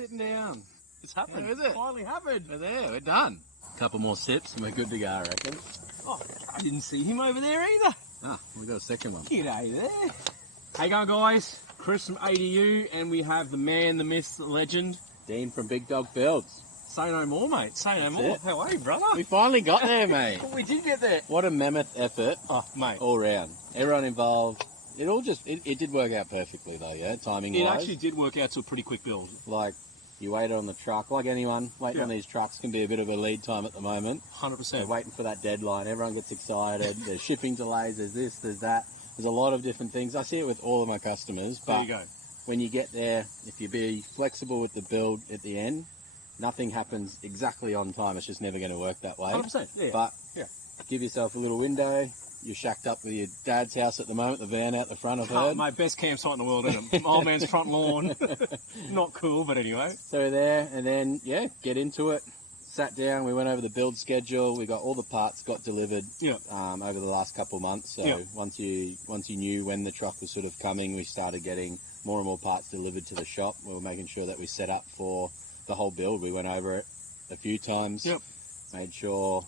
sitting down. It's happened. Is it? Finally happened. We're there. We're done. Couple more sips and we're good to go, I reckon. Oh, I didn't see him over there either. Ah, we got a second one. G'day there. How you going, guys? Chris from ADU, and we have the man, the myth, the legend. Dean from Big Dog Builds. Say no more, mate. Say no more. it. How are you, brother? We finally got there, mate. We did get there. What a mammoth effort. Oh, mate. All round. Everyone involved. It all just, it did work out perfectly though, yeah? Timing wise. It actually did work out to a pretty quick build. Like, you waited on the truck, like anyone, waiting on these trucks can be a bit of a lead time at the moment. 100%. They're waiting for that deadline, everyone gets excited, there's shipping delays, there's this, there's that. There's a lot of different things. I see it with all of my customers, but there you go. When you get there, if you be flexible with the build at the end, nothing happens exactly on time. It's just never going to work that way. 100%, yeah. But give yourself a little window. You're shacked up with your dad's house at the moment, the van out the front, I've heard. Mate, best campsite in the world, isn't it? Old man's front lawn. Not cool, but anyway. So there, and then, get into it. Sat down, we went over the build schedule. We got all the parts got delivered over the last couple of months. So once you knew when the truck was sort of coming, we started getting more and more parts delivered to the shop. We were making sure that we set up for the whole build. We went over it a few times, made sure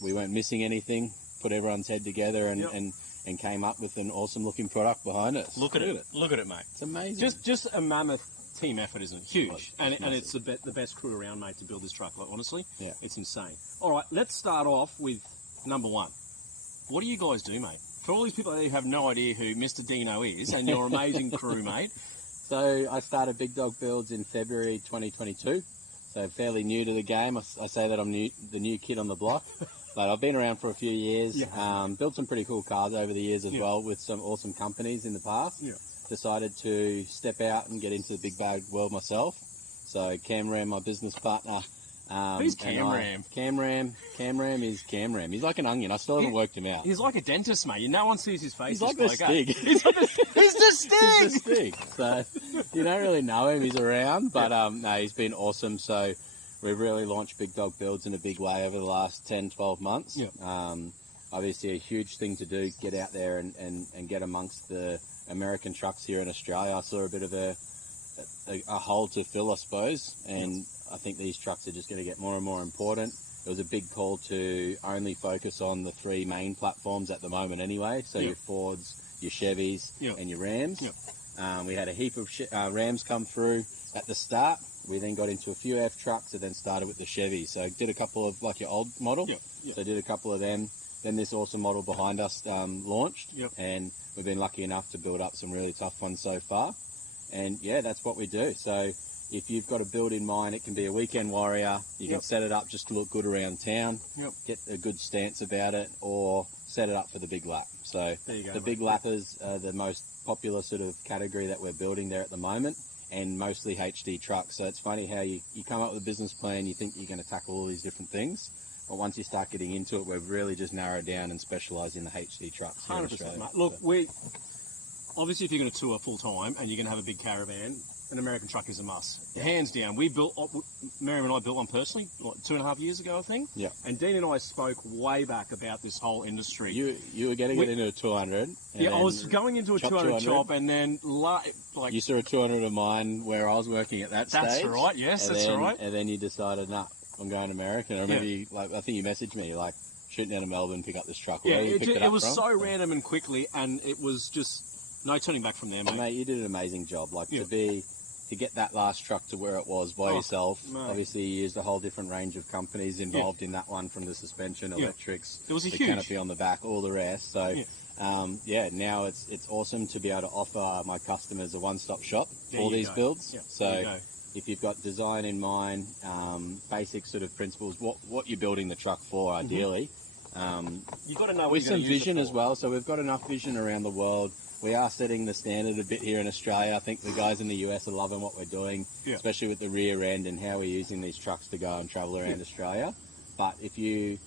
we weren't missing anything, put everyone's head together and came up with an awesome looking product behind us. Look at it. Look at it, mate. It's amazing. Just a mammoth team effort, isn't it? Huge. And it's the best crew around, mate, to build this truck. Like, honestly, it's insane. All right, let's start off with number one. What do you guys do, mate? For all these people that have no idea who Mr. Dino is and your amazing crew, mate. So I started Big Dog Builds in February 2022. So fairly new to the game. I say that I'm the new kid on the block. But I've been around for a few years. Built some pretty cool cars over the years as well with some awesome companies in the past. Decided to step out and get into the big bag world myself. So Cam Ram, my business partner. Who's Cam Ram? Cam Ram is Cam Ram. He's like an onion. I still haven't worked him out. He's like a dentist, mate. No one sees his face. He's like the Stig. He's the Stig! He's the Stig. So you don't really know him. He's around. But no, he's been awesome. So we've really launched Big Dog Builds in a big way over the last 10, 12 months. Obviously a huge thing to do, get out there and get amongst the American trucks here in Australia. I saw a bit of a hole to fill, I suppose, and I think these trucks are just going to get more and more important. It was a big call to only focus on the three main platforms at the moment anyway, so your Fords, your Chevys and your Rams. We had a heap of Rams come through at the start. We then got into a few F trucks and then started with the Chevy. So did a couple of, like your old model, so did a couple of them. Then this awesome model behind us launched, and we've been lucky enough to build up some really tough ones so far. And that's what we do. So if you've got a build in mind, it can be a weekend warrior. You can set it up just to look good around town, get a good stance about it, or set it up for the big lap. So the big lappers are the most popular sort of category that we're building there at the moment, and mostly HD trucks. So it's funny how you come up with a business plan, you think you're going to tackle all these different things, but once you start getting into it, we've really just narrowed down and specialised in the HD trucks here in Australia. Mate. Look, obviously if you're going to tour full time and you're going to have a big caravan, an American truck is a must. Hands down. Miriam and I built one personally, like 2.5 years ago, I think. And Dean and I spoke way back about this whole industry. You were getting it into a 200. I was going into a 200 chop, and then you saw a 200 of mine where I was working at that stage. That's right. Yes, that's right. And then you decided, nah, I'm going American. I remember I think you messaged me shooting down to Melbourne, pick up this truck. It was so random and quickly, and it was just no turning back from there, mate. Mate, you did an amazing job. To get that last truck to where it was by yourself. Mate. Obviously, you used a whole different range of companies involved in that one, from the suspension, electrics, there was the canopy on the back, all the rest. So, now it's awesome to be able to offer my customers a one-stop shop for these builds. So, if you've got design in mind, basic sort of principles, what you're building the truck for, ideally. You've got to know what with some vision as well. So we've got enough vision around the world. We are setting the standard a bit here in Australia. I think the guys in the US are loving what we're doing, especially with the rear end and how we're using these trucks to go and travel around Australia. But if you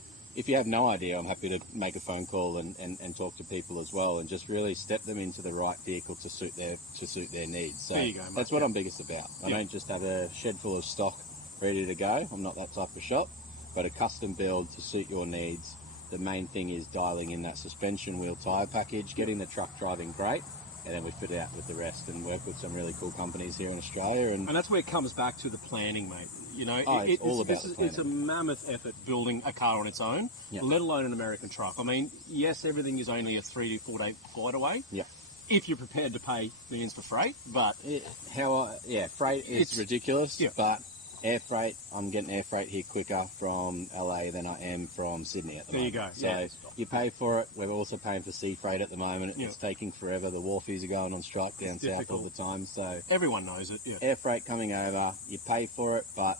have no idea, I'm happy to make a phone call and talk to people as well, and just really step them into the right vehicle to suit their needs. So that's what I'm biggest about. I don't just have a shed full of stock ready to go. I'm not that type of shop, but a custom build to suit your needs. The main thing is dialing in that suspension wheel tyre package, getting the truck driving great, and then we fit it out with the rest and work with some really cool companies here in Australia. And that's where it comes back to the planning, mate. You know, it's all about the planning. It's a mammoth effort building a car on its own, let alone an American truck. I mean, yes, everything is only a 3 to 4 day flight away. Yeah. If you're prepared to pay millions for freight, but freight is ridiculous. Yeah. But air freight, I'm getting air freight here quicker from LA than I am from Sydney at the moment. There you go. So you pay for it. We're also paying for sea freight at the moment. It's taking forever. The wharfies are going on strike down south all the time. So everyone knows it. Yeah. Air freight coming over, you pay for it, but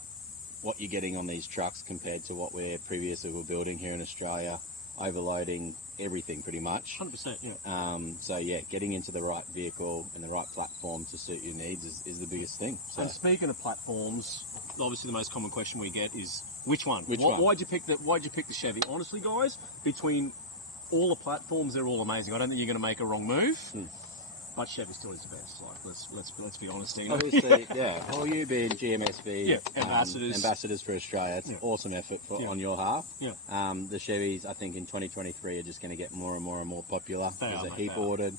what you're getting on these trucks compared to what we're previously building here in Australia, overloading everything pretty much. 100%, yeah. So yeah, getting into the right vehicle and the right platform to suit your needs is the biggest thing. So. And speaking of platforms, obviously the most common question we get is which one? Which one? Why'd you pick the Chevy? Honestly, guys, between all the platforms, they're all amazing. I don't think you're going to make a wrong move. But Chevy still is the best. Like, let's be honest. You know? Obviously, yeah. Well, you being GMSV, ambassadors for Australia, it's an awesome effort on your half. Yeah. The Chevys, I think, in 2023 are just going to get more and more and more popular. There's a heap ordered.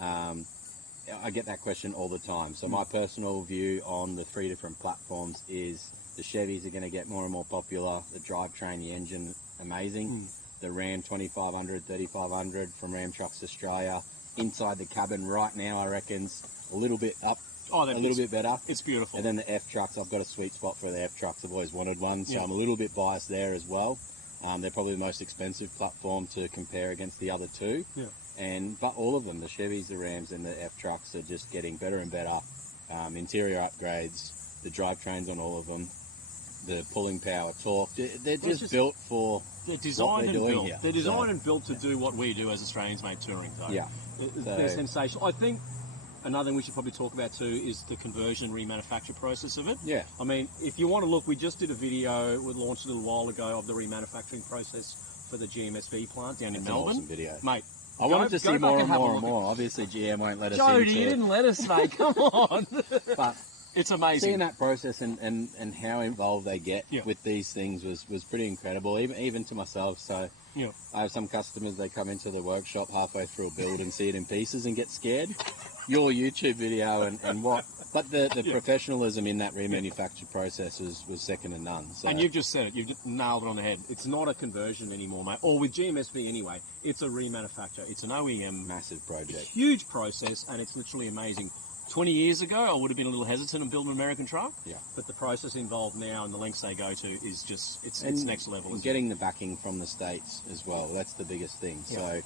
I get that question all the time. So my personal view on the 3 different platforms is the Chevys are going to get more and more popular. The drivetrain, the engine, amazing. The Ram 2500, 3500 from Ram Trucks Australia. Inside the cabin right now, I reckon's a little bit up, a little bit better. It's beautiful. And then the F trucks, I've got a sweet spot for the F trucks. I've always wanted one, so I'm a little bit biased there as well. They're probably the most expensive platform to compare against the other two. Yeah. But all of them, the Chevys, the Rams, and the F trucks are just getting better and better. Interior upgrades, the drivetrains on all of them, the pulling power, torque. They're just built for. They're designed and built. They're designed and built to do what we do as Australians, mate, touring. Though. Yeah. They're sensational. I think another thing we should probably talk about too is the conversion and remanufacture process of it. Yeah. I mean, if you want to look, we just did a video, we launched a little while ago, of the remanufacturing process for the GMSV plant down in Melbourne. An awesome video. Mate, I wanted to see more and more and more. Obviously, GM won't let us into Jody, you didn't let us, mate. Come on. But it's amazing. Seeing that process and how involved they get with these things was pretty incredible, even to myself. So I have some customers, they come into the workshop halfway through a build and see it in pieces and get scared. Your YouTube video and what, but the professionalism in that remanufactured process was second to none. So. And you've just said it, you've just nailed it on the head. It's not a conversion anymore, mate. Or with GMSV anyway, it's a remanufacture. It's an OEM. Massive project. Huge process, and it's literally amazing. 20 years ago, I would have been a little hesitant on building an American truck. Yeah. But the process involved now and the lengths they go to is just, it's next level. And getting the backing from the States as well, that's the biggest thing. Yeah. So,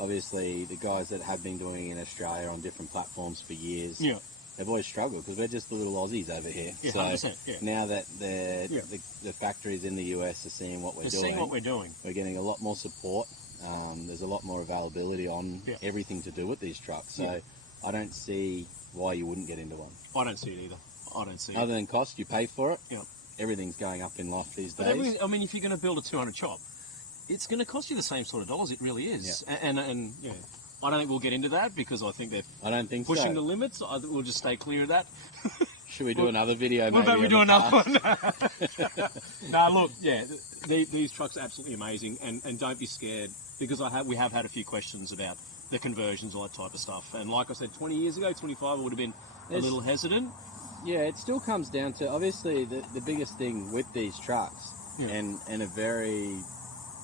obviously, the guys that have been doing it in Australia on different platforms for years, they've always struggled because we're just the little Aussies over here. Yeah, so 100%, now that the factories in the US are seeing what we're doing, we're getting a lot more support. There's a lot more availability on everything to do with these trucks. So I don't see why you wouldn't get into one. I don't see it either. I don't see it. Other than cost, you pay for it. Yeah. Everything's going up in life these days. I mean, if you're going to build a 200 chop, it's going to cost you the same sort of dollars. It really is. Yeah. And I don't think we'll get into that because I think they're pushing the limits. We'll just stay clear of that. Should we do another video? What about we do another one? No, look, these trucks are absolutely amazing, and don't be scared because we have had a few questions about the conversions, all that type of stuff. And like I said, 20 years ago, 25, I would have been a little hesitant. Yeah, it still comes down to, obviously, the biggest thing with these trucks, and a very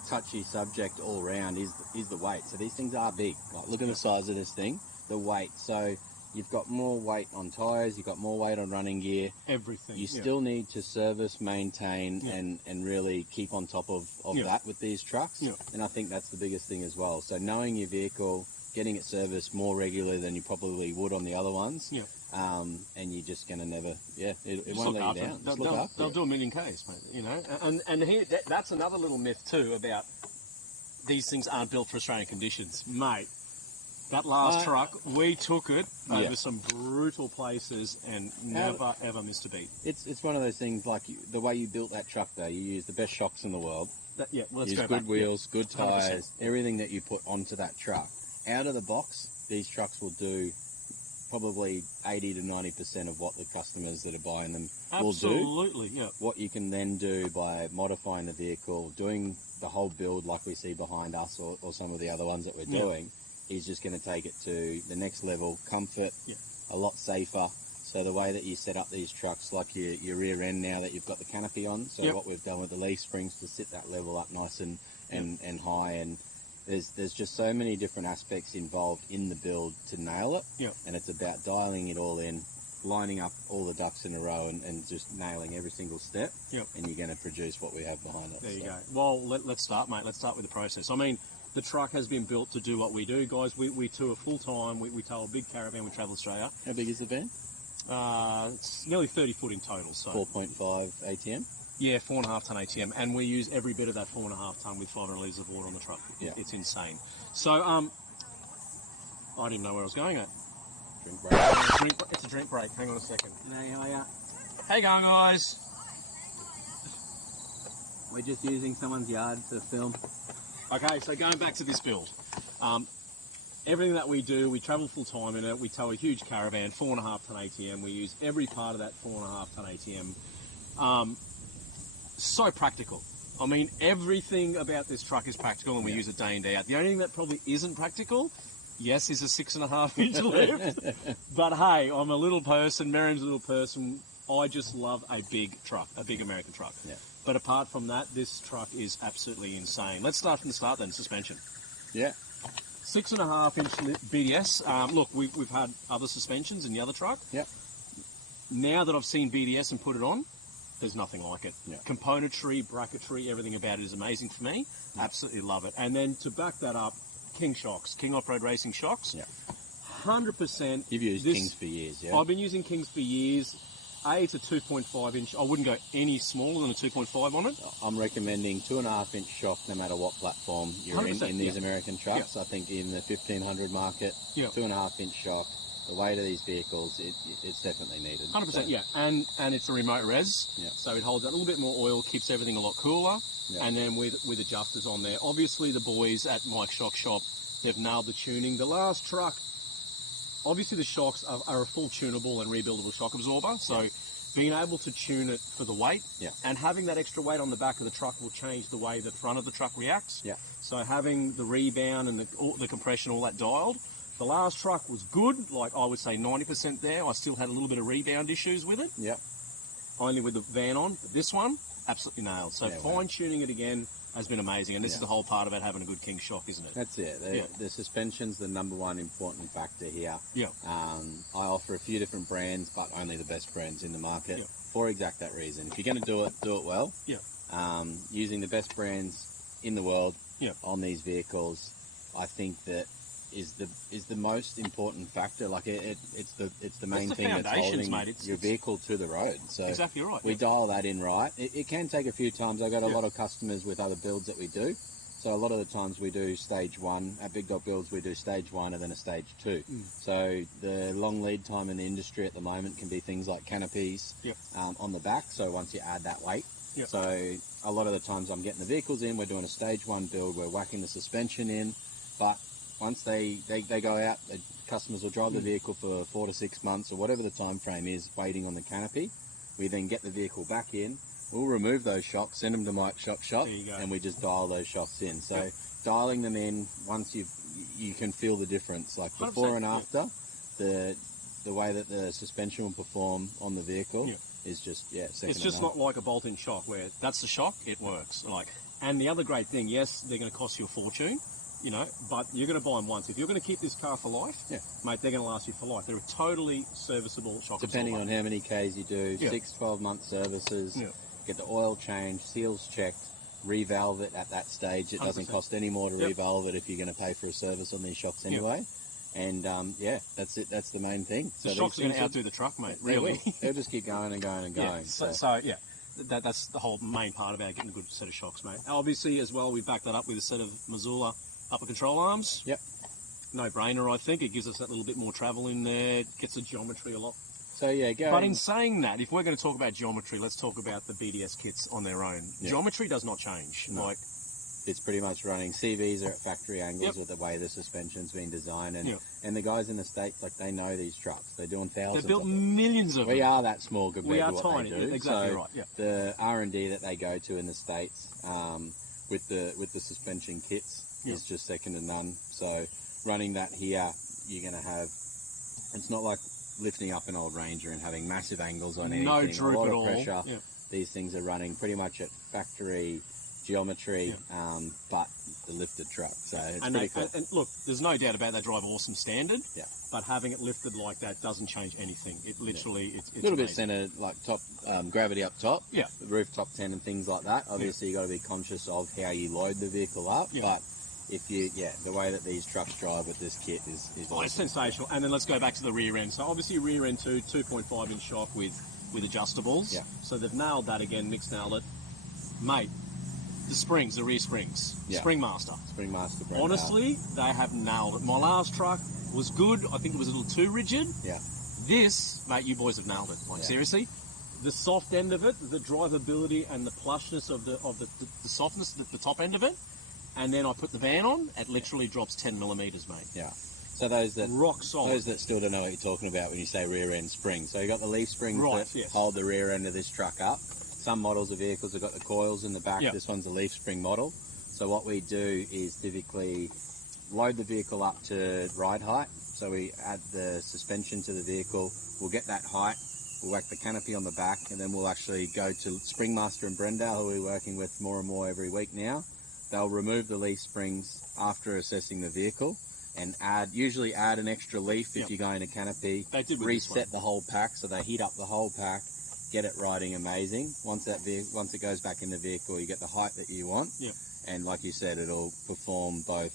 touchy subject all round, is the weight. So these things are big. Like, look at the size of this thing, the weight. So you've got more weight on tyres, you've got more weight on running gear. Everything. You still need to service, maintain, and really keep on top of that with these trucks. Yeah. And I think that's the biggest thing as well. So knowing your vehicle, getting it serviced more regularly than you probably would on the other ones. Yeah. And you're just going to never, it won't let you down. They'll do a million Ks, mate, you know. And here, that's another little myth too about these things aren't built for Australian conditions. Mate, that last truck, we took it over some brutal places and never ever missed a beat. It's one of those things, like the way you built that truck though, you used the best shocks in the world. Let's use go good back. wheels, good tyres, everything that you put onto that truck. Out of the box, these trucks will do probably 80 to 90% of what the customers that are buying them will do. Absolutely, yeah. What you can then do by modifying the vehicle, doing the whole build like we see behind us or some of the other ones that we're doing, is just going to take it to the next level. Comfort, a lot safer. So the way that you set up these trucks, like your rear end now that you've got the canopy on, so what we've done with the leaf springs to sit that level up nice and high, and there's just so many different aspects involved in the build to nail it, and it's about dialing it all in, lining up all the ducks in a row and just nailing every single step, and you're going to produce what we have behind it. There you go. Well, let's start, mate. Let's start with the process. I mean, the truck has been built to do what we do, guys. We tour full-time. We tow a big caravan. We travel Australia. How big is the van? It's nearly 30 foot in total. So 4.5 ATM? Yeah, 4.5 ton ATM. And we use every bit of that 4.5 ton with 500 litres of water on the truck. It's insane. So, I didn't know where I was going at. Drink break. It's a drink break. Hang on a second. Hey, how are ya? How you going, guys? We're just using someone's yard to film. Okay, so going back to this build. Everything that we do, we travel full time in it. We tow a huge caravan, 4.5 ton ATM. We use every part of that 4.5 ton ATM. So practical. I mean, everything about this truck is practical, and we use it day in, day out. The only thing that probably isn't practical, yes, is a 6.5 inch lift. But hey, I'm a little person, Miriam's a little person. I just love a big truck, a big American truck. But apart from that, this truck is absolutely insane. Let's start from the start then, suspension. 6.5 inch BDS. Look, we've had other suspensions in the other truck. Now that I've seen BDS and put it on, there's nothing like it. Componentry, bracketry, everything about it is amazing for me. Absolutely love it. And then to back that up, King shocks, King Off-Road Racing shocks. 100%. You've used Kings for years, I've been using Kings for years. It's a 2.5 inch. I wouldn't go any smaller than a 2.5 on it. I'm recommending 2.5 inch shock no matter what platform you're in these American trucks. I think in the 1500 market, 2.5 inch shock, the weight of these vehicles, it's definitely needed. 100%, and it's a remote res, so it holds a little bit more oil, keeps everything a lot cooler, and then with adjusters on there. Obviously, the boys at Mike's Shock Shop, they've nailed the tuning. The last truck, obviously the shocks are a full tunable and rebuildable shock absorber, so being able to tune it for the weight, and having that extra weight on the back of the truck will change the way the front of the truck reacts. So having the rebound and the compression, all that dialed. The last truck was good, like I would say 90% there. I still had a little bit of rebound issues with it. Only with the van on. But this one, absolutely nailed. So fine-tuning it again has been amazing. And this is the whole part about having a good King shock, isn't it? That's it. The suspension's the #1 important factor here. I offer a few different brands, but only the best brands in the market for exact that reason. If you're going to do it well. Using the best brands in the world on these vehicles, I think that is the most important factor. Like it's the main thing that's holding your vehicle to the road. So exactly right. We dial that in right. It can take a few times. I've got a lot of customers with other builds that we do. So a lot of the times we do stage 1. At Big Dog Builds we do stage 1 and then a stage 2. So the long lead time in the industry at the moment can be things like canopies on the back. So once you add that weight. So a lot of the times I'm getting the vehicles in, we're doing a stage 1 build, we're whacking the suspension in, but once they go out, the customers will drive the vehicle for 4 to 6 months or whatever the time frame is waiting on the canopy. We then get the vehicle back in, we'll remove those shocks, send them to Mike's Shock Shop, and we just dial those shocks in. So dialing them in, once you can feel the difference, like before and after, the way that the suspension will perform on the vehicle is just, second. It's just not like a bolt-in shock where that's the shock, it works. And the other great thing, yes, they're going to cost you a fortune, but you're going to buy them once. If you're going to keep this car for life, mate, they're going to last you for life. They're a totally serviceable shock Depending absorber. on how many Ks you do, 6, 12-month services, get the oil changed, seals checked, revalve it at that stage. It doesn't cost any more to revalve it if you're going to pay for a service on these shocks anyway. And that's it. That's the main thing. The shocks are going to outdo the truck, mate. Really, they'll just keep going and going and going. That's the whole main part about getting a good set of shocks, mate. Obviously, as well, we back that up with a set of Mazzulla upper control arms. No-brainer, I think. It gives us that little bit more travel in there. Gets the geometry a lot. So But in saying that, if we're going to talk about geometry, let's talk about the BDS kits on their own. Geometry does not change. No. It's pretty much running. CVs are at factory angles with the way the suspension's been designed, and the guys in the States, they know these trucks. They're doing thousands. They've built of them. millions of them. We are that small compared we are to what tiny. they do. Exactly so right. The R&D that they go to in the States, with the suspension kits is just second to none. So running that here, you're going to have, it's not like lifting up an old Ranger and having massive angles on anything, no droop a lot at of all. pressure. Yeah. These things are running pretty much at factory geometry, but the lifted truck. So it's pretty cool. And look, there's no doubt about they drive awesome standard. Yeah. But having it lifted like that doesn't change anything. It literally, it's a little amazing. bit centered, like top gravity up top. Yeah. The rooftop 10 and things like that. Obviously, you got to be conscious of how you load the vehicle up. Yeah. But if you, the way that these trucks drive with this kit is awesome. It's sensational. And then let's go back to the rear end. So obviously rear end 2.5 inch shock with adjustables. Yeah. So they've nailed that again. Nick's nailed it, mate. The springs, the rear springs, Springmaster. Springmaster. Brendale. Honestly, they have nailed it. My last truck was good. I think it was a little too rigid. Yeah. This, mate, you boys have nailed it. Like seriously, the soft end of it, the drivability and the plushness of the softness, the top end of it, and then I put the van on. It literally drops 10 millimeters, mate. Yeah. So those that still don't know what you're talking about when you say rear end spring. So you got the leaf springs that hold the rear end of this truck up. Some models of vehicles have got the coils in the back. This one's a leaf spring model. So what we do is typically load the vehicle up to ride height. So we add the suspension to the vehicle. We'll get that height. We'll whack the canopy on the back, and then we'll actually go to Springmaster and Brendale, who we're working with more and more every week now. They'll remove the leaf springs after assessing the vehicle and usually add an extra leaf if you're going to canopy. They did with reset the whole pack, so they heat up the whole pack. Get it riding amazing. Once it goes back in the vehicle, you get the height that you want. Yeah. And like you said, it'll perform both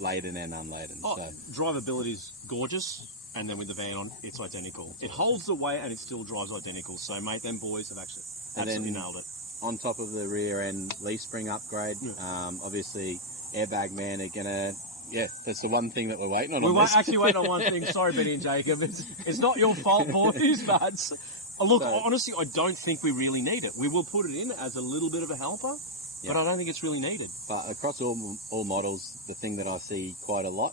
laden and unladen. So drivability is gorgeous, and then with the van on, it's identical. It holds the weight and it still drives identical. So, mate, them boys have absolutely nailed it. On top of the rear end leaf spring upgrade, obviously, Airbag Man are gonna. Yeah, that's the one thing that we're waiting on. We're actually waiting on one thing. Sorry, Benny and Jacob. It's not your fault, boys, but. Look, honestly, I don't think we really need it. We will put it in as a little bit of a helper, but I don't think it's really needed. But across all models, the thing that I see quite a lot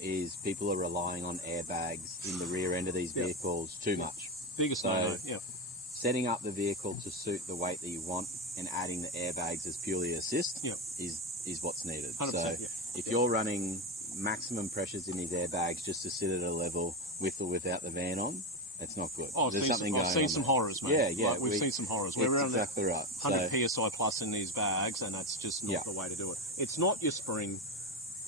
is people are relying on airbags in the rear end of these vehicles too much. Biggest no-no, setting up the vehicle to suit the weight that you want and adding the airbags as purely assist is what's needed. 100%, so if you're running maximum pressures in these airbags just to sit at a level with or without the van on, it's not good. I've seen some horrors, mate. Yeah. Like, we've seen some horrors. We're around exactly right. 100 PSI plus in these bags, and that's just not the way to do it. It's not your spring.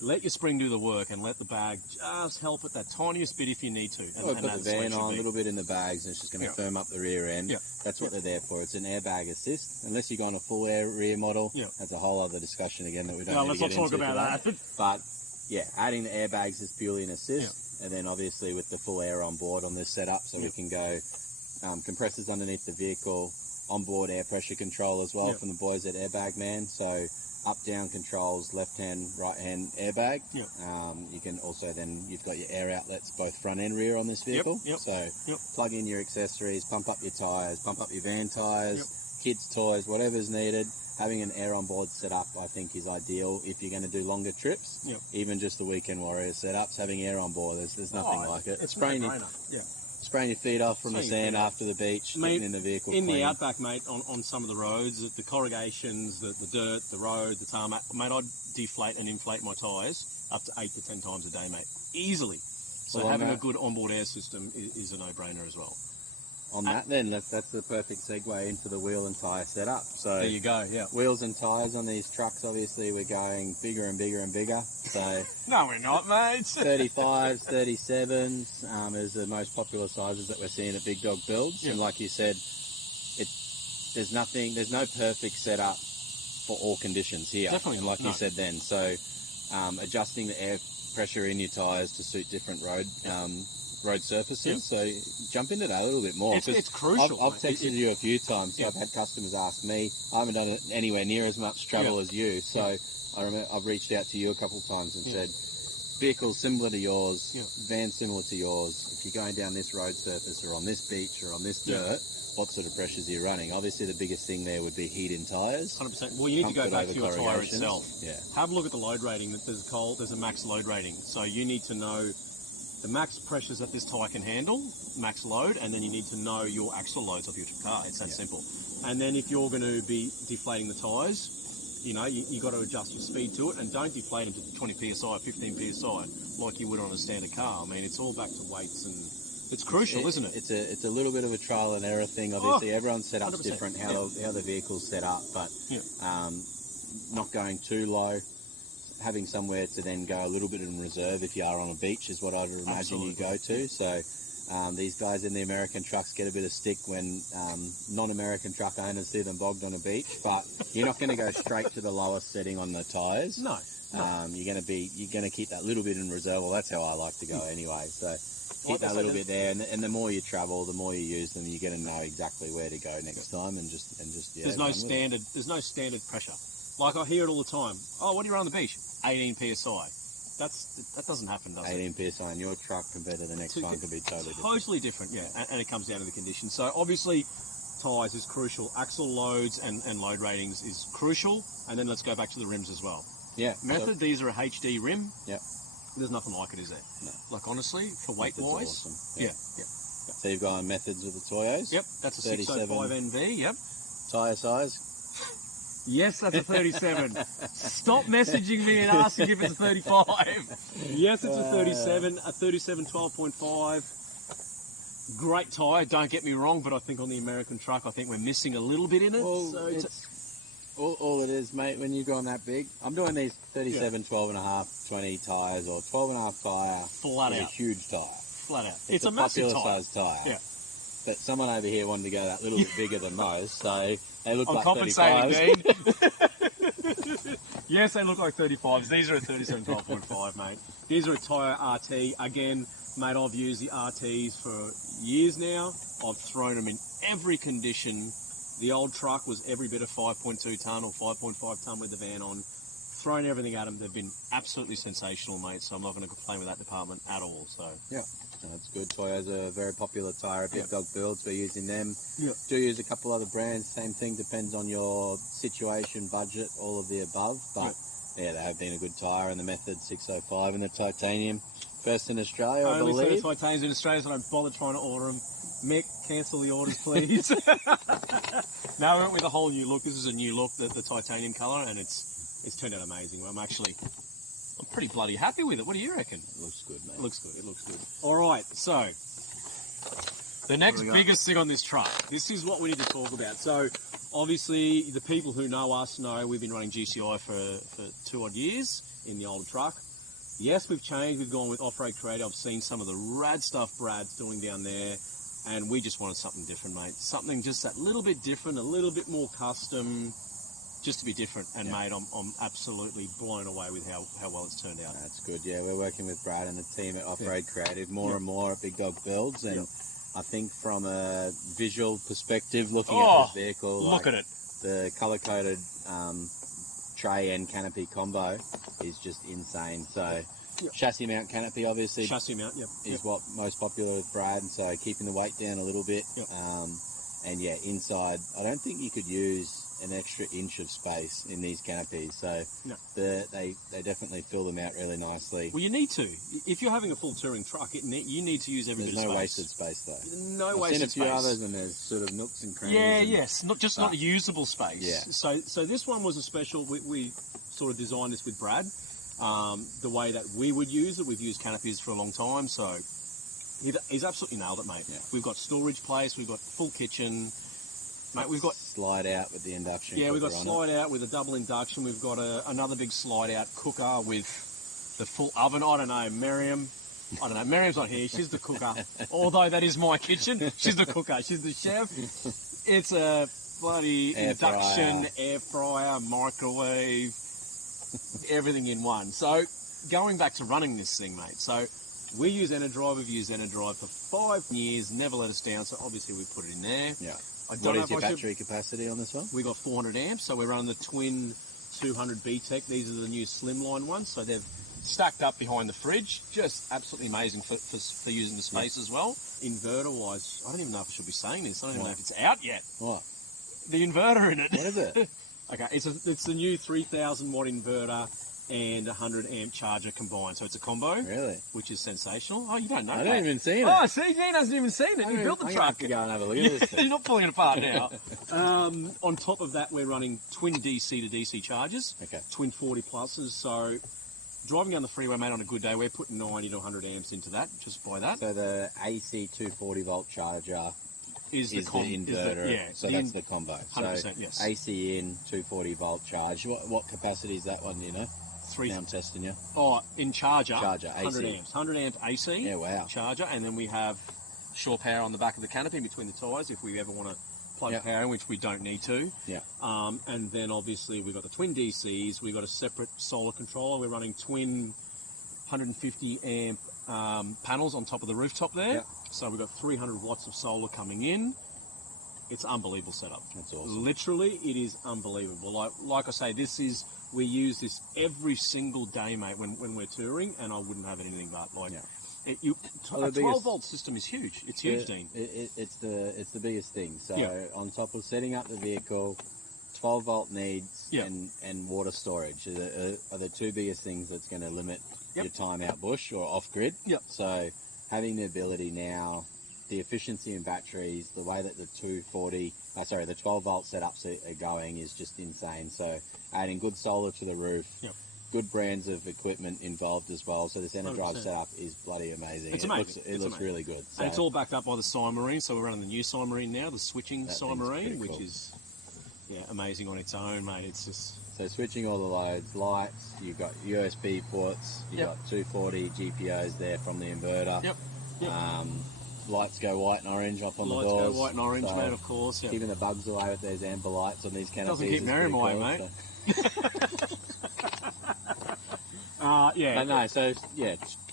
Let your spring do the work, and let the bag just help it that tiniest bit if you need to. And put the van on, a little bit in the bags, and it's just going to firm up the rear end. That's what they're there for. It's an airbag assist. Unless you're going a full air rear model, that's a whole other discussion again that we don't need to get into. Let's not talk about that. But, adding the airbags is purely an assist. And then obviously with the full air on board on this setup, so we can go compressors underneath the vehicle, onboard air pressure control as well from the boys at Airbag Man. So up-down controls, left-hand, right-hand airbag. You can also then, you've got your air outlets both front and rear on this vehicle. So plug in your accessories, pump up your tyres, pump up your van tyres, kids' toys, whatever's needed. Having an air on board setup, I think, is ideal if you're going to do longer trips. Even just the weekend warrior setups, having air on board, there's nothing like it. It's spraying your feet off from the sand after the beach, getting in the vehicle in the outback, mate, on some of the roads, the corrugations, the dirt, the road, the tarmac, mate, I'd deflate and inflate my tyres up to 8 to 10 times a day, mate, easily. So having a good onboard air system is a no-brainer as well. On that then, that's the perfect segue into the wheel and tyre setup. So there you go, wheels and tyres on these trucks, obviously we're going bigger and bigger and bigger. So no, we're not, mate. 35s, 37s is the most popular sizes that we're seeing at Big Dog Builds. And like you said, there's no perfect setup for all conditions here. Definitely and like you said then, so adjusting the air pressure in your tyres to suit different road surfaces, so jump into that a little bit more. It's crucial. I've texted you a few times. So I've had customers ask me. I haven't done it anywhere near as much travel as you, so I remember I've reached out to you a couple of times and said, vehicles similar to yours, van similar to yours. If you're going down this road surface or on this beach or on this dirt, what sort of pressures are you running? Obviously, the biggest thing there would be heat in tyres. 100%. Well, you need to go back to your tyre itself. Have a look at the load rating. There's a max load rating, so you need to know the max pressures that this tyre can handle, max load, and then you need to know your axle loads of your car. It's that simple. And then if you're going to be deflating the tyres, you know, you got to adjust your speed to it, and don't deflate them to 20 psi, 15 psi, like you would on a standard car. I mean, it's all back to weights, and it's crucial, isn't it? It's a little bit of a trial and error thing. Obviously, everyone's set up different, how the vehicle's set up, but not going too low, having somewhere to then go a little bit in reserve if you are on a beach is what I'd imagine you go to. So these guys in the American trucks get a bit of stick when non-American truck owners see them bogged on a beach, but you're not going to go straight to the lowest setting on the tyres. No. You're going to keep that little bit in reserve. Well, that's how I like to go anyway. So keep that little bit there, and the more you travel, the more you use them, you're going to know exactly where to go next time, and just there's no standard pressure. Like I hear it all the time. Oh, what do you run on the beach? 18 psi. That doesn't happen, does it? 18 psi in your truck compared to the next one could be totally different. Totally different, yeah. And it comes down to the conditions. So obviously, tyres is crucial. Axle loads and load ratings is crucial. And then let's go back to the rims as well. Yeah. Method, these are a HD rim. Yeah. There's nothing like it, is there? No. Like, honestly, for weight-wise. Awesome. Yeah. So you've got methods with the Toyos? Yep, that's a 605 NV, yep. Tyre size? Yes, that's a 37. Stop messaging me and asking if it's a 35. Yes, it's a 37, a 37 12.5. Great tyre, don't get me wrong, but I think on the American truck, I think we're missing a little bit in it. Well, so all it is, mate, when you've gone that big, I'm doing these 37, 12.5, 20 tyres, or 12.5 tyre. Flat out. A huge tyre. Flat out. It's a massive popular size tyre. Yeah. But someone over here wanted to go that little bit bigger than most, so they look like compensating, 35s. Dean. Yes, they look like 35s. These are a 37 12.5, mate. These are a Toyo RT. Again, mate, I've used the RTs for years now. I've thrown them in every condition. The old truck was every bit of 5.2 tonne or 5.5 tonne with the van on. Thrown everything at them. They've been absolutely sensational, mate, so I'm not going to complain with that department at all. So yeah. That's good. Toyo's a very popular tyre at Big Dog Builds. We're using them. Yep. Do use a couple other brands. Same thing, depends on your situation, budget, all of the above. But yeah, they have been a good tyre. And the Method 605 and the titanium, first in Australia, I believe. Only for the titaniums in Australia, so I don't bother trying to order them. Mick, cancel the orders, please. Now we went with a whole new look. This is a new look, the titanium colour, and it's turned out amazing. I'm pretty bloody happy with it. What do you reckon? It looks good, mate. It looks good. It looks good. All right, so the next biggest thing on this truck, this is what we need to talk about. So obviously the people who know us know we've been running GCI for 2 odd years in the older truck. Yes, we've changed. We've gone with Offroad Creative. I've seen some of the rad stuff Brad's doing down there, and we just wanted something different, mate. Something just that little bit different, a little bit more custom, just to be different. And mate, I'm absolutely blown away with how well it's turned out. That's good. Yeah, we're working with Brad and the team at Offroad Creative more and more at Big Dog Builds, and I think from a visual perspective, looking at this vehicle, look at it. The color-coded tray and canopy combo is just insane. So chassis mount canopy, obviously, is what most popular with Brad, so keeping the weight down a little bit. And yeah, inside, I don't think you could use an extra inch of space in these canopies, so they definitely fill them out really nicely. Well, you need to. If you're having a full touring truck, you need to use every bit of space. There's no wasted space, though. No wasted space. I've seen a few others, and there's sort of nooks and crannies. Yeah, yes, not usable space. Yeah. So this one was a special. We sort of designed this with Brad, the way that we would use it. We've used canopies for a long time, so he's absolutely nailed it, mate. Yeah. We've got storage place. We've got full kitchen. Mate, we've got slide out with the induction. Yeah, we've got slide out with a double induction. We've got another big slide out cooker with the full oven. I don't know, Miriam's not here. She's the cooker. Although that is my kitchen. She's the cooker. She's the chef. It's a bloody induction, air fryer, microwave, everything in one. So going back to running this thing, mate. So we use Enerdrive. We've used Enerdrive for 5 years. Never let us down. So obviously we put it in there. Yeah. What is your battery capacity on this one? We got 400 amps, so we're running the twin 200 BTEC. These are the new slimline ones, so they've stacked up behind the fridge. Just absolutely amazing for using the space as well. Inverter-wise, I don't even know if I should be saying this. I don't even know if it's out yet. What? The inverter in it. What is it? Okay, it's the new 3,000 watt inverter. and 100 amp charger combined. So it's a combo. Really? Which is sensational. Oh, you don't know I that. don't even see it. Oh, see, Dean hasn't even seen it. You built the truck. Have to go and have a look at this thing. You're not pulling it apart now. On top of that, we're running twin DC to DC chargers. Okay. Twin 40 pluses. So driving down the freeway, mate, on a good day, we're putting 90 to 100 amps into that, just by that. So the AC 240 volt charger is the inverter. So that's the combo. 100%, so yes. AC in, 240 volt charge. What capacity is that one, do you know? Now I'm testing you. Oh, in charger, AC. 100 amps. 100 amp AC Yeah, wow. charger, and then we have shore power on the back of the canopy between the tyres if we ever want to plug power in, which we don't need to. Yeah. And then obviously we've got the twin DCs, we've got a separate solar controller, we're running twin 150 amp panels on top of the rooftop there. Yep. So we've got 300 watts of solar coming in. It's an unbelievable setup. That's awesome. Literally, it is unbelievable. Like I say, we use this every single day, mate, when we're touring, and I wouldn't have it anything but. A 12 volt system is huge. It's huge, Dean. It's the biggest thing. So on top of setting up the vehicle, 12 volt needs and water storage are the two biggest things that's going to limit your time out bush or off grid. Yep. So having the ability now, the efficiency in batteries, the way that the 12 volt setups are going is just insane. So adding good solar to the roof, good brands of equipment involved as well. So this Enerdrive setup is bloody amazing. It's amazing. It looks really good. So. And it's all backed up by the Cymarine. So we're running the new Cymarine now, the switching Cymarine, which is amazing on its own, mate. It's just... So switching all the loads, lights, you've got USB ports, you've got 240 GPOs there from the inverter. Yep. Lights go white and orange up on the doors. Lights go white and orange, mate, of course. Keeping the bugs away with those amber lights on these canopies. Doesn't keep Merriam away, mate. But no, so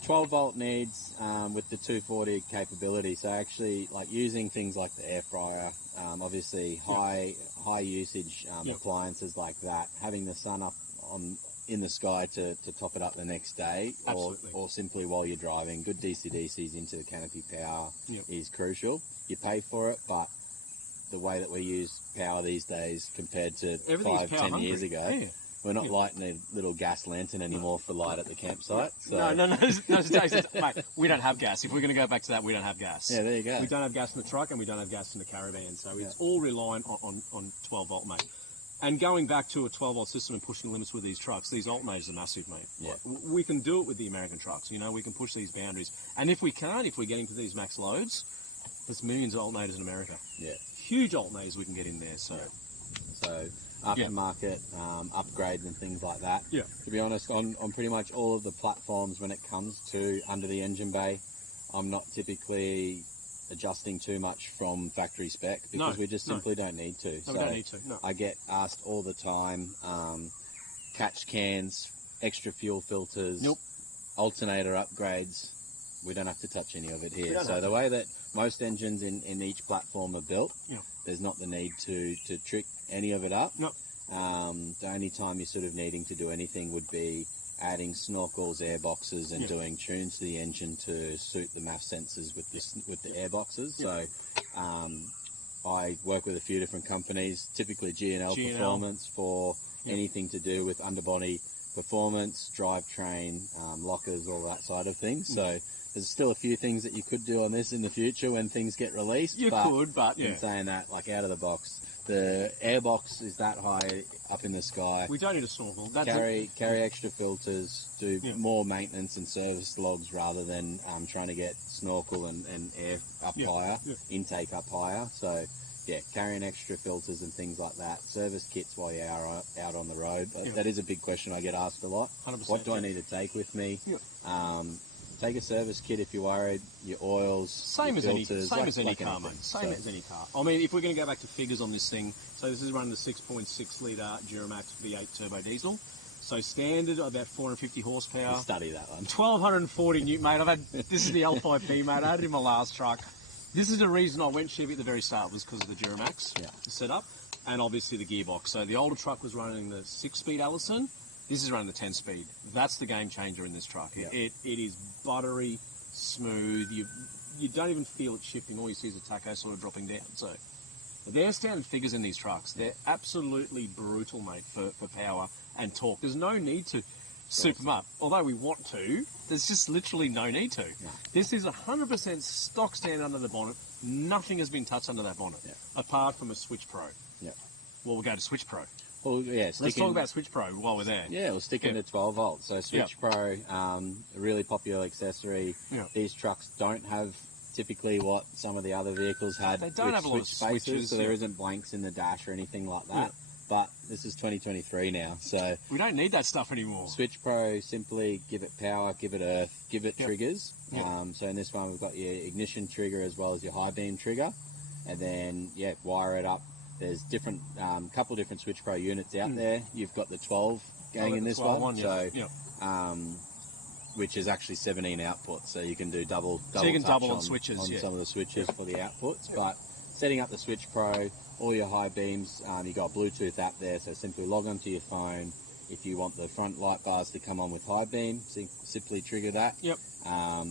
12 volt needs with the 240 capability. So actually, like using things like the air fryer, obviously high usage appliances like that, having the sun up in the sky to top it up the next day, or simply while you're driving. Good DC-DCs into the canopy power is crucial. You pay for it, but the way that we use power these days compared to 5-10 years ago, we're not lighting a little gas lantern anymore for light at the campsite. So. No, mate, we don't have gas. If we're going to go back to that, we don't have gas. Yeah, there you go. We don't have gas in the truck and we don't have gas in the caravan, so it's all reliant on 12 volt, mate. And going back to a 12 volt system and pushing limits with these trucks, these alternators are massive, mate. Yeah. We can do it with the American trucks, we can push these boundaries. And if we can't, if we're getting to these max loads, there's millions of alternators in America. Yeah. Huge alternators we can get in there, so aftermarket upgrades and things like that. Yeah. To be honest, on pretty much all of the platforms when it comes to under the engine bay, I'm not typically adjusting too much from factory spec because we just simply don't need to. No, we don't need to. No. I get asked all the time, catch cans, extra fuel filters, alternator upgrades. We don't have to touch any of it here. So the way that most engines in each platform are built, there's not the need to trick any of it up. No. The only time you're sort of needing to do anything would be adding snorkels, air boxes, and doing tunes to the engine to suit the MAF sensors with the air boxes. So I work with a few different companies, typically G&L Performance for anything to do with underbody performance, drivetrain, lockers, all that side of things. So there's still a few things that you could do on this in the future when things get released. You could, but in saying that, like out of the box, the airbox is that high up in the sky. We don't need a snorkel. Carry extra filters, do more maintenance and service logs rather than trying to get snorkel and air up higher, intake up higher. So carrying extra filters and things like that. Service kits while you are out on the road. That is a big question I get asked a lot. 100%, what do I need to take with me? Take a service kit if you're worried. Your oils, same as filters, any car, mate. Same as any car. I mean, if we're going to go back to figures on this thing, so this is running the 6.6 litre Duramax V8 turbo diesel. So standard about 450 horsepower. We'll study that one. 1240 newton, mate. This is the L5P, mate. I had it in my last truck. This is the reason I went Chevy at the very start, was because of the Duramax setup, and obviously the gearbox. So the older truck was running the 6-speed Allison. This is running the 10-speed. That's the game changer in this truck. It is buttery, smooth. You don't even feel it shifting. All you see is the tacho sort of dropping down. So they're standard figures in these trucks. They're absolutely brutal, mate, for power and torque. There's no need to soup them up. Although we want to, there's just literally no need to. No. This is 100% stock stand under the bonnet. Nothing has been touched under that bonnet, apart from a Switch Pro. Yeah. Well, we'll go to Switch Pro. Well, yeah. Let's talk about Switch Pro while we're there. Yeah, we'll stick into 12 volts. So Switch Pro, a really popular accessory. Yeah. These trucks don't have typically what some of the other vehicles had. They don't with have a lot of switch spaces, switches, so there isn't blanks in the dash or anything like that. Yeah. But this is 2023 now, so we don't need that stuff anymore. Switch Pro, simply give it power, give it earth, give it triggers. Yep. So in this one, we've got your ignition trigger as well as your high beam trigger, and then wire it up. There's different, couple different Switch Pro units out there. You've got the 12 going in this one, which is actually 17 outputs, so you can do double so you can touch on switches, on some of the switches for the outputs. But setting up the Switch Pro, all your high beams, you got a Bluetooth app there, so simply log onto your phone. If you want the front light bars to come on with high beam, simply trigger that. Yep.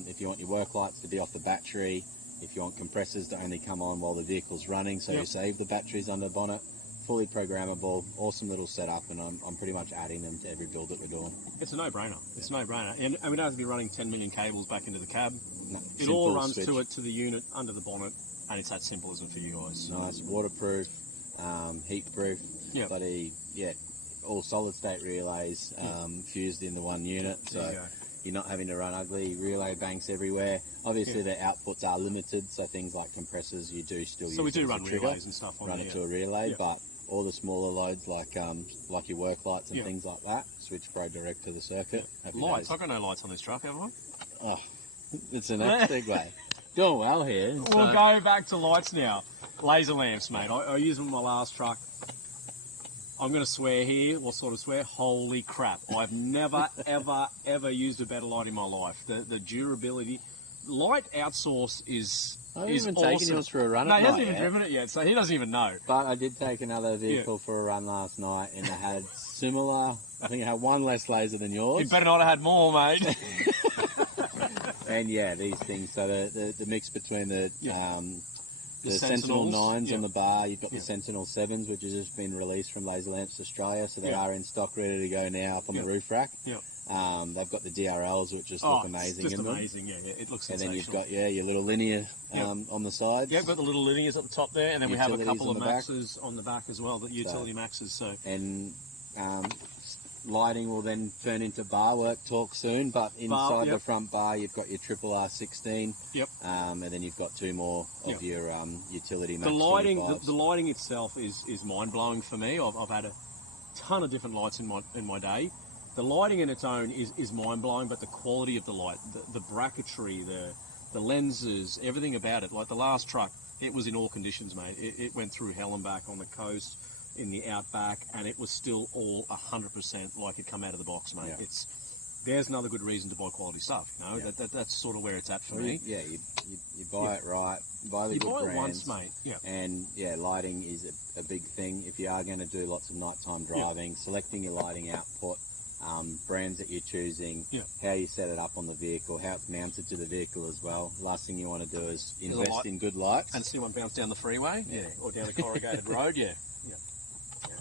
If you want your work lights to be off the battery, if you want compressors to only come on while the vehicle's running, so you save the batteries under the bonnet, fully programmable, awesome little setup, and I'm pretty much adding them to every build that we're doing. It's a no-brainer. It's a no-brainer. And we don't have to be running 10 million cables back into the cab. No, it all runs to the unit under the bonnet, and it's that simple, isn't it, for you guys? Nice, waterproof, heat-proof, all solid-state relays fused into one unit, so you're not having to run ugly relay banks everywhere. Obviously, the outputs are limited, so things like compressors, you do still use. So we do run relays and stuff on run it to a relay, but all the smaller loads like your work lights and things like that, Switch Pro direct to the circuit. Lights? I've got no lights on this truck, have I? Oh, it's an extra way. Doing well here. We'll go back to lights now. Laser lamps, mate. I used them in my last truck. I'm going to swear here. What sort of swear? Holy crap. I've never, ever, ever used a better light in my life. The durability. Light outsource is even awesome. Taken yours for a run. No, he hasn't even driven it yet, so he doesn't even know. But I did take another vehicle for a run last night, and it had similar. I think it had one less laser than yours. You better not have had more, mate. And these things. So the mix between the Sentinel 9s on the bar, you've got the Sentinel 7s, which has just been released from Laserlamps Australia, so they are in stock, ready to go now up on the roof rack. They've got the DRLs, which just look amazing. It's just in amazing, them. It looks and sensational. then you've got your little linear on the sides. Yeah, we've got the little linears at the top there, and then we have a couple of maxes back. on the back as well, the utility maxes. So and lighting will then turn into bar work talk soon, but inside the front bar you've got your triple R16. And then you've got two more of your utility max. The lighting itself is mind blowing for me. I've had a ton of different lights in my day. The lighting in its own is mind blowing, but the quality of the light, the bracketry, the lenses, everything about it. Like the last truck, it was in all conditions, mate. It went through hell and back on the coast, in the outback, and it was still all 100% like it come out of the box, mate. There's another good reason to buy quality stuff. You know, that's sort of where it's at for me. Yeah, you buy it right, buy the good brands. It once, mate. And lighting is a big thing. If you are going to do lots of nighttime driving, selecting your lighting output, brands that you're choosing, how you set it up on the vehicle, how it's mounted to the vehicle as well. Last thing you want to do is invest in good lights. And see one bounce down the freeway, or down a corrugated road,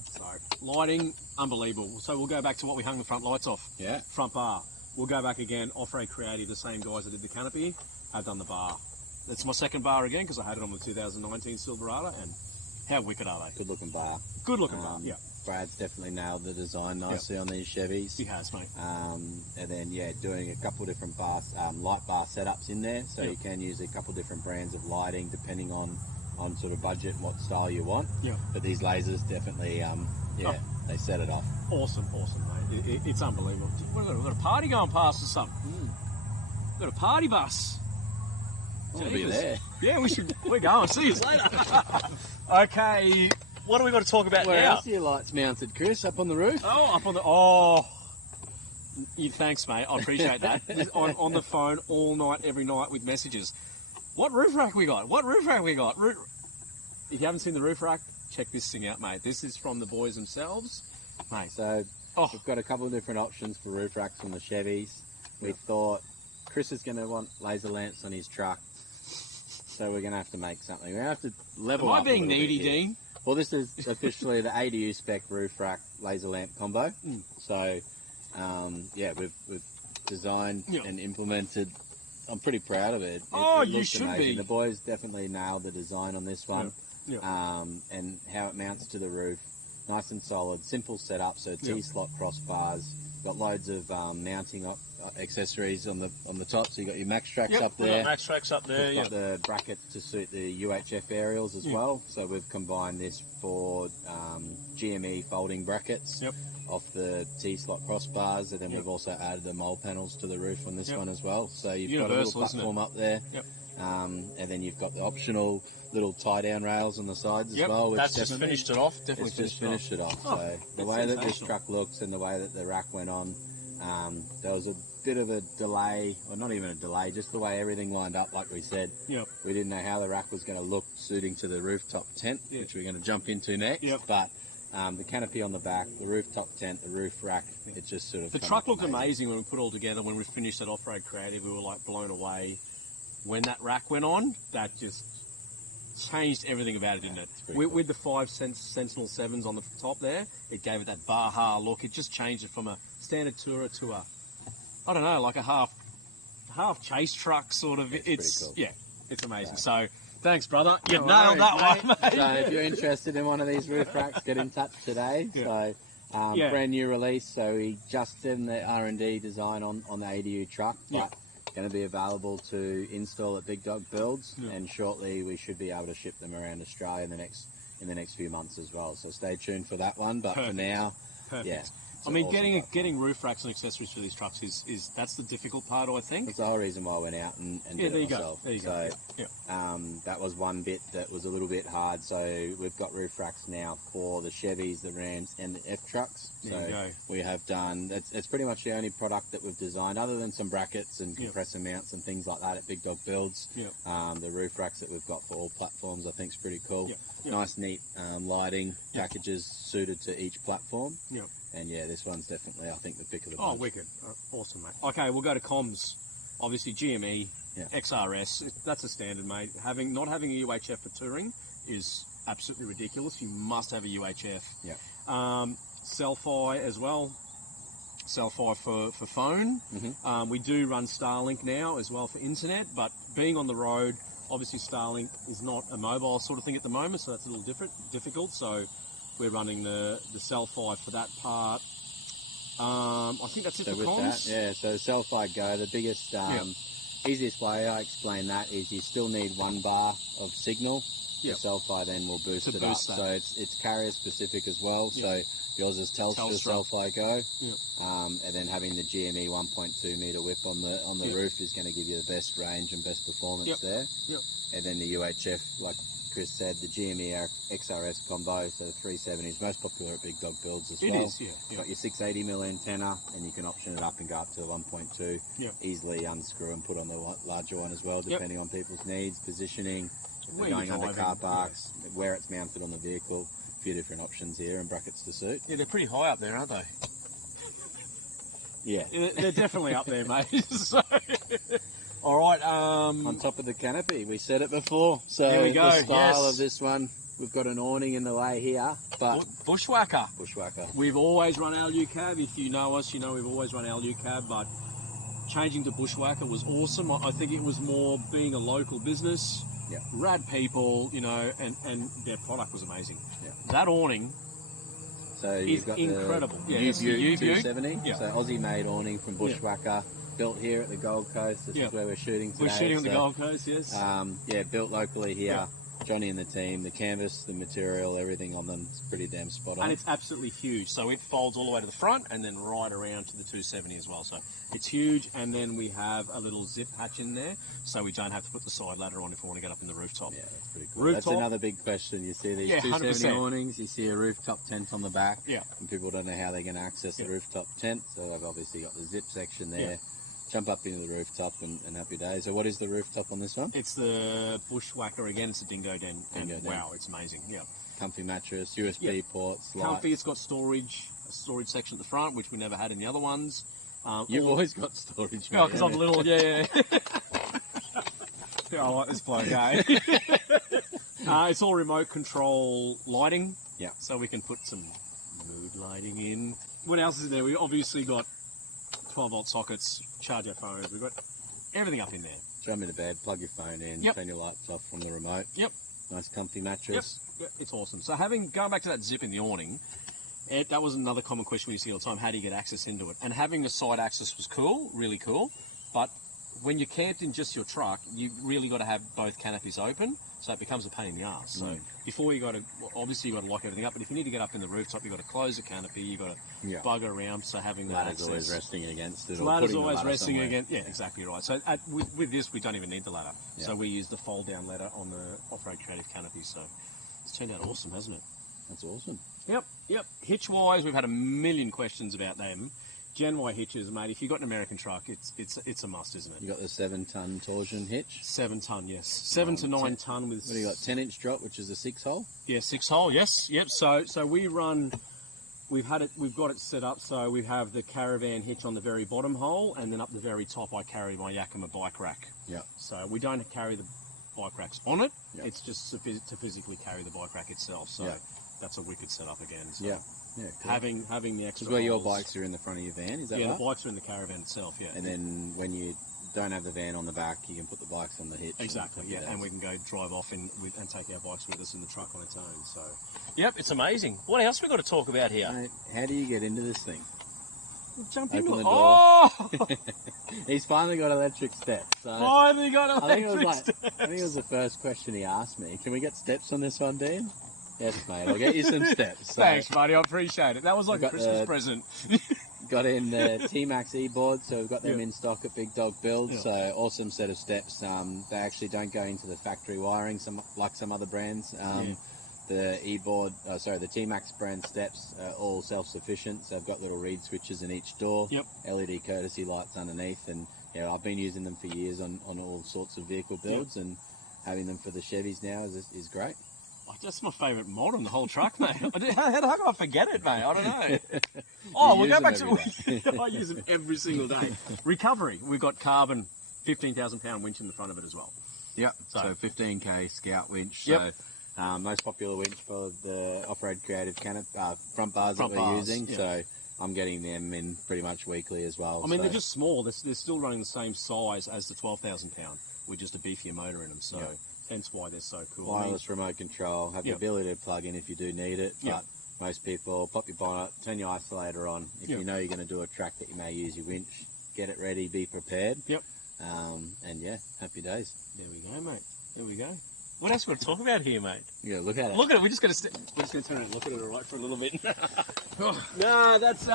So lighting, unbelievable. So we'll go back to what we hung the front lights off. Front bar. We'll go back again. Offroad Creative, the same guys that did the Canopy, have done the bar. It's my second bar again because I had it on the 2019 Silverado, and how wicked are they? Good looking bar. Good looking bar. Brad's definitely nailed the design nicely on these Chevys. He has, mate. And then doing a couple different bar, light bar setups in there, so you can use a couple different brands of lighting depending on sort of budget and what style you want. But these lasers definitely, they set it off. Awesome, mate. It's unbelievable. We've got a party going past or something. We've got a party bus. We'll be there. Yeah, we're going. See you later. Okay, what do we got to talk about now? Where else are your lights mounted, Chris? Up on the roof? Thanks, mate. I appreciate that. on the phone all night, every night with messages. What roof rack we got? If you haven't seen the roof rack, check this thing out, mate. This is from the boys themselves, mate. So we've got a couple of different options for roof racks on the Chevys. We thought Chris is going to want laser lamps on his truck, so we're going to have to make something. We're going to have to level up. Am I being needy, Dean? Well, this is officially the ADU spec roof rack laser lamp combo. So yeah, we've designed and implemented. I'm pretty proud of it. You should amazing. be. The boys definitely nailed the design on this one. And how it mounts to the roof. Nice and solid, simple setup. So T-slot crossbars. Got loads of mounting accessories on the top. So you got your MaxTrax up there. MaxTrax up there. We've got the brackets to suit the UHF aerials as well. So we've combined this for GME folding brackets off the T-slot crossbars, and then we've also added the mole panels to the roof on this one as well. So you've got a little platform up there. And then you've got the optional little tie-down rails on the sides as well. Which That's just finished it off. Definitely just finished it off. So the way that this truck looks and the way that the rack went on, there was a bit of a delay, or not even a delay, just the way everything lined up, like we said. We didn't know how the rack was going to look suiting to the rooftop tent, which we're going to jump into next. But the canopy on the back, the rooftop tent, the roof rack, it just sort of... The truck looked amazing when we put it all together. When we finished that Offroad Creative, we were like blown away. When that rack went on, that just changed everything about it, didn't it? With the 5 Sentinel 7s on the top there, it gave it that Baja look. It just changed it from a standard tourer to a, I don't know, like a half chase truck sort of. It's cool. Yeah, it's amazing. So thanks, brother. You nailed that one, mate. So if you're interested in one of these roof racks, get in touch today. So brand new release. So we just did the R&D design on the ADU truck, but going to be available to install at Big Dog Builds, and shortly we should be able to ship them around Australia in the next few months as well. So stay tuned for that one. But for now, I mean, awesome getting roof racks and accessories for these trucks is that's the difficult part, I think. That's the whole reason why I went out and did it myself. There you go. That was one bit that was a little bit hard. So we've got roof racks now for the Chevys, the Rams, and the F trucks. So we have done. It's pretty much the only product that we've designed, other than some brackets and compressor mounts and things like that at Big Dog Builds. The roof racks that we've got for all platforms, I think, is pretty cool. Nice, neat lighting packages suited to each platform. And this one's definitely, I think, the pick of the bunch. Oh, wicked. Awesome, mate. Okay, we'll go to comms. Obviously, GME, XRS, that's a standard, mate. Not having a UHF for touring is absolutely ridiculous. You must have a UHF. Celfi as well. Celfi for phone. We do run Starlink now as well for internet, but being on the road, obviously Starlink is not a mobile sort of thing at the moment, so that's a little difficult. So we're running the Celfi for that part. I think that's it for comms. So Celfi Go, the biggest, easiest way I explain that is you still need 1 bar of signal. The Celfi then will boost it up. So it's carrier specific as well. So yours is Telstra Celfi Go. And then having the GME 1.2 metre whip on the roof is going to give you the best range and best performance there. And then the UHF, like Chris said, the GME XRS combo, so the 370 is most popular at Big Dog Builds as well. It is, Got your 680mm antenna, and you can option it up and go up to 1.2. Easily unscrew and put on the larger one as well, depending on people's needs, positioning, going under car parks, where it's mounted on the vehicle. A few different options here and brackets to suit. Yeah, they're pretty high up there, aren't they? They're definitely up there, mate. So, all right. On top of the canopy, we said it before. So here we go. The style of this one, we've got an awning in the way here, but Bushwakka. We've always run LU cab. If you know us, you know we've always run LU cab, but changing to Bushwakka was awesome. I think it was more being a local business, rad people, and their product was amazing. That awning. So you've got incredible. The Beaut 270. So Aussie-made awning from Bushwakka. Built here at the Gold Coast. This is where we're shooting today. We're shooting on the Gold Coast, yes. Built locally here. Johnny and the team, the canvas, the material, everything on them is pretty damn spot on. And it's absolutely huge. So it folds all the way to the front and then right around to the 270 as well. So it's huge. And then we have a little zip hatch in there, so we don't have to put the side ladder on if we want to get up in the rooftop. Yeah, that's pretty cool. That's another big question. You see these 270 awnings, you see a rooftop tent on the back, and people don't know how they're going to access the rooftop tent. So I've obviously got the zip section there. Jump up into the rooftop and happy days. So what is the rooftop on this one? It's the Bushwakka again. It's a Dingo den. Wow, it's amazing. Comfy mattress, USB ports, comfy. It's got a storage section at the front, which we never had in the other ones. You've always got storage. Oh, because I'm little. I like this bloke, eh? It's all remote control lighting. So we can put some mood lighting in. What else is there? We obviously got 12-volt sockets, charge our phones. We've got everything up in there. Jump into bed, plug your phone in, turn your lights off from the remote. Yep. Nice comfy mattress. Yep. It's awesome. So going back to that zip in the awning, that was another common question we see all the time. How do you get access into it? And having the side access was cool, really cool. But when you're camped in just your truck, you really got to have both canopies open, so it becomes a pain in the ass. So before you got to, obviously you got to lock everything up, but if you need to get up in the rooftop, you got to close the canopy, you got to bugger around. So having that access, always resting against it. Ladder's always resting against. Yeah, exactly right. So with this, we don't even need the ladder. Yeah. So we use the fold-down ladder on the Offroad Creative canopy. So it's turned out awesome, hasn't it? That's awesome. Yep. Hitch-wise, we've had a million questions about them. Gen Y hitches, mate. If you've got an American truck, it's a must, isn't it? You got the 7-ton Torsion hitch. 7 ton, yes. 7 to 9 ton with. What do you got? 10-inch drop, which is a 6-hole. Yeah, 6-hole. Yes, yep. So we run. We've got it set up so we have the caravan hitch on the very bottom hole, and then up the very top I carry my Yakima bike rack. Yeah. So we don't carry the bike racks on it. Yep. It's just to physically carry the bike rack itself. So that's a wicked setup again. So. Yeah. Yeah, cool. Having the extra. Because where your bikes are in the front of your van, is that right? Yeah, the bikes are in the caravan itself. Yeah. And then when you don't have the van on the back, you can put the bikes on the hitch. Exactly. Yeah, and we can go drive off and take our bikes with us in the truck on its own. So. Yep, it's amazing. What else we got to talk about here? Mate, how do you get into this thing? Jump into the door. Oh! He's finally got electric steps. So finally got electric steps. I think it was the first question he asked me. Can we get steps on this one, Dean? Yes, mate. I'll get you some steps. So thanks, buddy. I appreciate it. That was like a Christmas present. Got in the T-Max e-board, so we've got them in stock at Big Dog Build. So awesome set of steps. They actually don't go into the factory wiring, like some other brands. The e-board, the T-Max brand steps are all self-sufficient. So I've got little reed switches in each door. Yep. LED courtesy lights underneath, and I've been using them for years on all sorts of vehicle builds, and having them for the Chevys now is great. That's my favourite mod on the whole truck, mate. How can I forget it, mate? I don't know. We'll go back to... I use them every single day. Recovery. We've got carbon 15,000-pound winch in the front of it as well. Yep. So 15K Scout winch. Yep. So most popular winch for the Offroad Creative front bars that we're using. Yeah. So I'm getting them in pretty much weekly as well. I mean, they're just small. They're still running the same size as the 12,000-pound with just a beefier motor in them. So... Yep. Hence why they're so cool. Wireless remote control, have the ability to plug in if you do need it, but most people pop your bonnet, turn your isolator on. If you know you're going to do a track that you may use your winch, get it ready, be prepared. Yep. And happy days. There we go, mate. There we go. What else we got to talk about here, mate? Yeah, look at it. Look at it. We're just going to turn around and look at it all right for a little bit. No, that's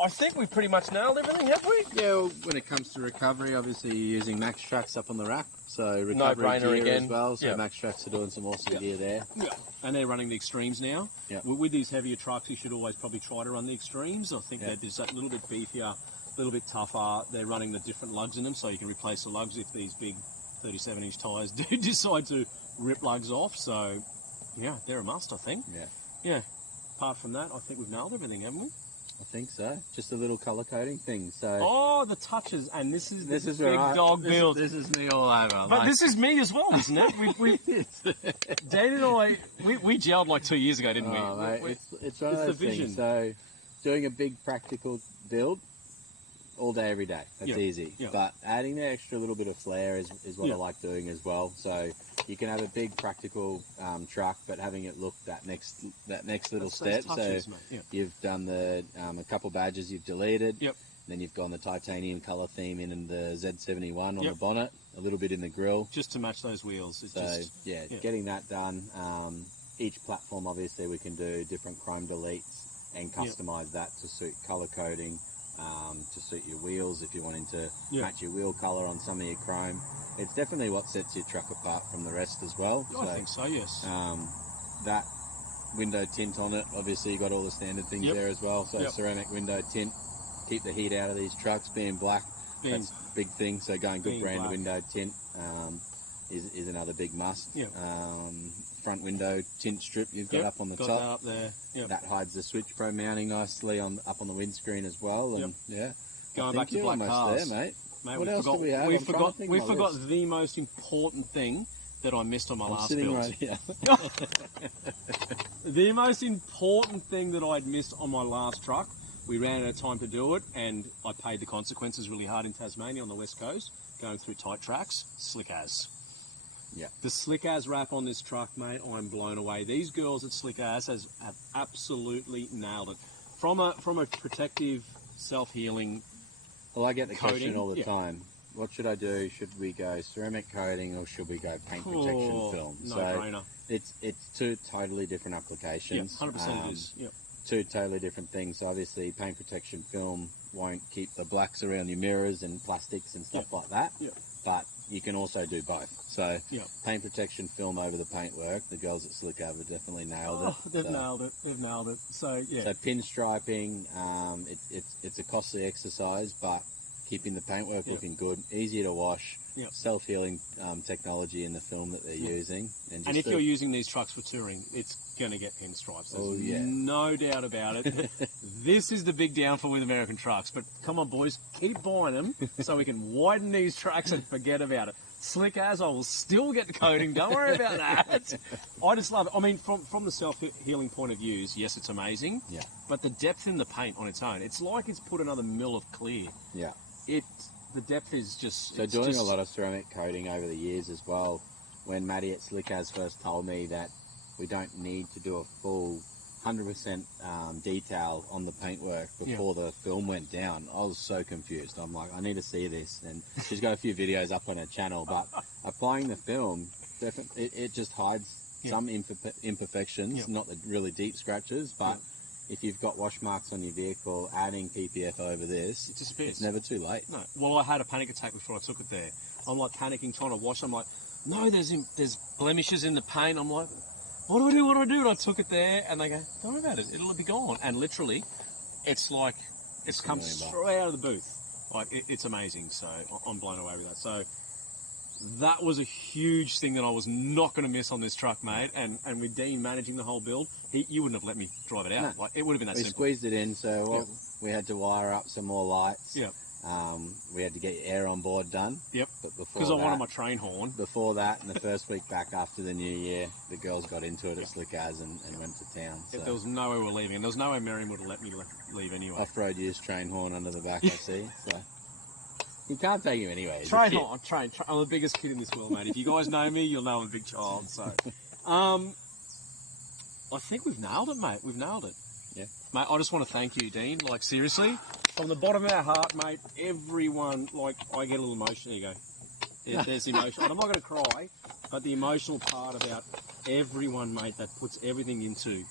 I think we pretty much nailed everything, have we? Yeah, well, when it comes to recovery, obviously you're using MaxTrax up on the rack. So recovery gear again as well. So MaxTrax are doing some awesome gear there. Yeah. And they're running the Extremes now. Yeah. With these heavier trucks, you should always probably try to run the Extremes. I think that there's that little bit beefier, a little bit tougher. They're running the different lugs in them, so you can replace the lugs if these big 37-inch tyres do decide to rip lugs off. So, yeah, they're a must, I think. Yeah. Yeah. Apart from that, I think we've nailed everything, haven't we? I think so. Just a little colour coding thing. So. Oh, the touches, and this is Big Dog Build. This is me all over. But this is me as well, isn't it? Dan and I, we gelled like 2 years ago, didn't we? Mate, it's one of those things. So, doing a big practical build all day, every day. That's easy. Yep. But adding the extra little bit of flair is what I like doing as well. So you can have a big practical truck, but having it look that next little step. Touches, so you've done the a couple badges you've deleted. Yep. Then you've gone the titanium colour theme in the Z71 on the bonnet, a little bit in the grille. Just to match those wheels. Getting that done. Each platform, obviously, we can do different chrome deletes and customise that to suit colour coding. To suit your wheels if you're wanting to match your wheel colour on some of your chrome. It's definitely what sets your truck apart from the rest as well. I think so, yes. That window tint on it, obviously you got all the standard things there as well. So ceramic window tint, keep the heat out of these trucks. Being black, that's a big thing. So going good brand window tint is another big must. Front window tint strip you've got up on the top. That up there. That hides the Switch Pro mounting nicely up on the windscreen as well. And going back to black cars, there, mate. What else do we have? We forgot the most important thing that I missed on my last build. Right here. The most important thing that I'd missed on my last truck we ran out of time to do it, and I paid the consequences really hard in Tasmania on the west coast, going through tight tracks, slick as. Yeah. The slick as wrap on this truck, mate, I'm blown away. These girls at Slick As have absolutely nailed it. From a protective, self-healing. Well, I get the question all the time. What should I do? Should we go ceramic coating or should we go paint protection film? No brainer. It's two totally different applications. Yeah, 100% it is. Yep. Two totally different things. So obviously, paint protection film won't keep the blacks around your mirrors and plastics and stuff like that. Yep. But you can also do both. So yep. paint protection film over the paintwork. The girls at Slick have definitely nailed it. They've nailed it. They've nailed it. So yeah. So pinstriping, it's a costly exercise, but keeping the paintwork looking good, easier to wash, self-healing technology in the film that they're using. And if you're using these trucks for touring, it's going to get pinstripes. There's no doubt about it. This is the big downfall with American trucks. But come on, boys, keep buying them so we can widen these tracks and forget about it. Slick As, I will still get the coating. Don't worry about that. I just love it. I mean, from the self-healing point of view, yes, it's amazing. Yeah. But the depth in the paint on its own, it's like it's put another mil of clear. Yeah. The depth is just... So doing a lot of ceramic coating over the years as well, when Maddie at Slick As first told me that we don't need to do a full 100% detail on the paintwork before the film went down, I was so confused. I'm like, I need to see this. And she's got a few videos up on her channel, but applying the film, it just hides some imperfections, not the really deep scratches, but... If you've got wash marks on your vehicle, adding PPF over this, it disappears. It's never too late. No. Well, I had a panic attack before I took it there. I'm like panicking, trying to wash. I'm like, no, there's blemishes in the paint. I'm like, what do I do? What do I do? And I took it there, and they go, don't worry about it. It'll be gone. And literally, it's like it's come straight out of the booth. Like it's amazing. So I'm blown away with that. So that was a huge thing that I was not going to miss on this truck, mate. And with Dean managing the whole build, you wouldn't have let me drive it out. No. Like, it would have been that simple. We squeezed it in, so we had to wire up some more lights. Yeah. We had to get air on board done. Yep. Because I wanted my train horn. Before that, and the first week back after the new year, the girls got into it at Slick As and went to town. So. There was no way we were leaving, and there was no way Miriam would have let me leave anyway. Off-road used train horn under the back, I see. So. You can't take him anywhere. Train horn. I'm the biggest kid in this world, mate. If you guys know me, you'll know I'm a big child. So, I think we've nailed it, mate. We've nailed it. Yeah. Mate, I just want to thank you, Dean. Like, seriously, from the bottom of our heart, mate, everyone, like, I get a little emotional. There you go. There's emotion. I'm not going to cry, but the emotional part about everyone, mate, that puts everything into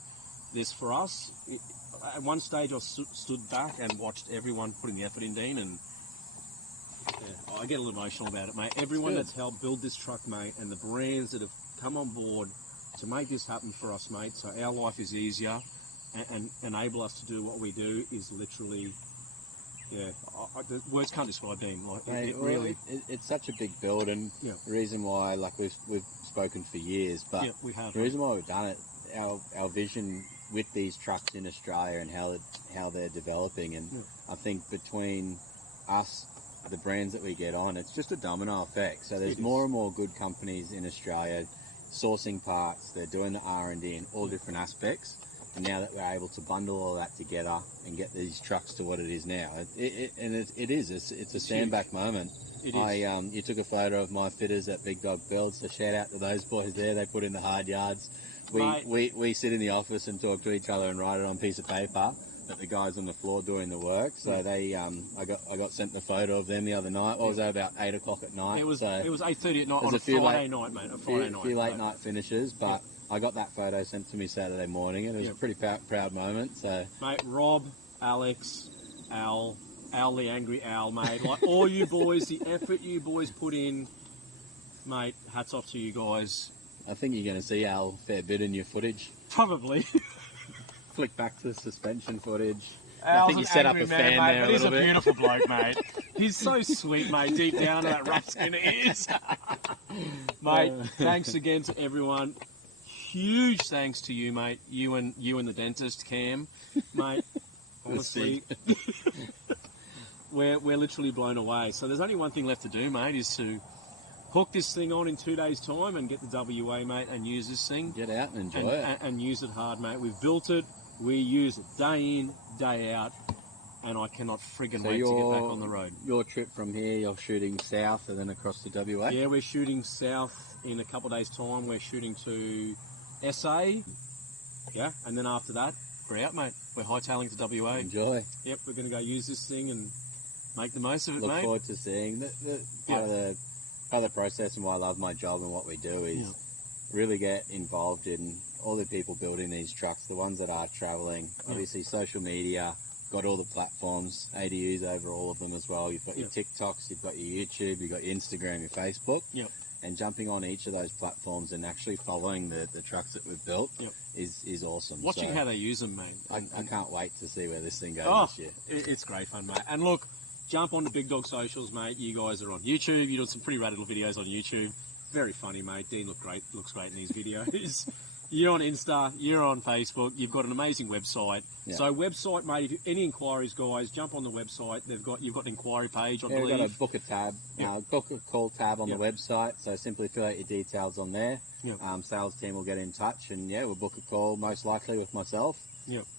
this for us. At one stage, I stood back and watched everyone putting the effort in, Dean, and I get a little emotional about it, mate. Everyone that's helped build this truck, mate, and the brands that have come on board to make this happen for us, mate, so our life is easier and enable us to do what we do is literally, the words can't describe Dean. Like, mate, it's such a big build, and the reason why, like we've spoken for years, but we have. The reason why we've done it, our vision with these trucks in Australia and how they're developing, and I think between us, the brands that we get on, it's just a domino effect. So there's more and more good companies in Australia sourcing parts. They're doing the R&D in all different aspects. And now that we're able to bundle all that together and get these trucks to what it is now, it's a stand-back moment. It is. You took a photo of my fitters at Big Dog Build, so shout out to those boys there. They put in the hard yards. We sit in the office and talk to each other and write it on a piece of paper. That the guys on the floor doing the work. So I got sent the photo of them the other night. What was that, about 8 o'clock at night? It was 8:30 at night on a Friday night, mate. A few late night finishes, but I got that photo sent to me Saturday morning, and it was a pretty proud moment. So, mate, Rob, Alex, Al, the angry Al, mate, like all you boys, the effort you boys put in, mate. Hats off to you guys. I think you're going to see Al a fair bit in your footage. Probably. Flick back to the suspension footage. Al's I think you set up a fan mate, there. He's a beautiful bloke, mate. He's so sweet, mate. Deep down to that rough skin he is. Mate, thanks again to everyone. Huge thanks to you, mate. You and the dentist, Cam, mate. Honestly, we're literally blown away. So there's only one thing left to do, mate, is to hook this thing on in 2 days' time and get the WA, mate, and use this thing. Get out and enjoy it. And use it hard, mate. We've built it. We use it day in, day out. and I cannot friggin' wait to get back on the road. Your trip from here, you're shooting south and then across to WA? Yeah, we're shooting south in a couple of days' time. We're shooting to SA, yeah, and then after that, we're out, mate. We're hightailing to WA. Enjoy. Yep, we're going to go use this thing and make the most of it, Look mate. forward to seeing. Part of the process and why I love my job and what we do is really get involved in all the people building these trucks, the ones that are travelling. Obviously, social media, got all the platforms, ADUs over all of them as well. You've got your TikToks, you've got your YouTube, you've got your Instagram, your Facebook. Yep. And jumping on each of those platforms and actually following the trucks that we've built is awesome. Watching how they use them, mate. I can't wait to see where this thing goes this year. It's great fun, mate. And look, jump onto Big Dog Socials, mate. You guys are on YouTube. You're doing some pretty radical videos on YouTube. Very funny, mate. Dean looks great in these videos. You're on Insta, you're on Facebook, you've got an amazing website. Yeah. So website, mate, if any inquiries, guys, jump on the website. You've got an inquiry page, I believe. We've got a book a tab, book a call tab on the website. So simply fill out your details on there. Sales team will get in touch and we'll book a call, most likely with myself.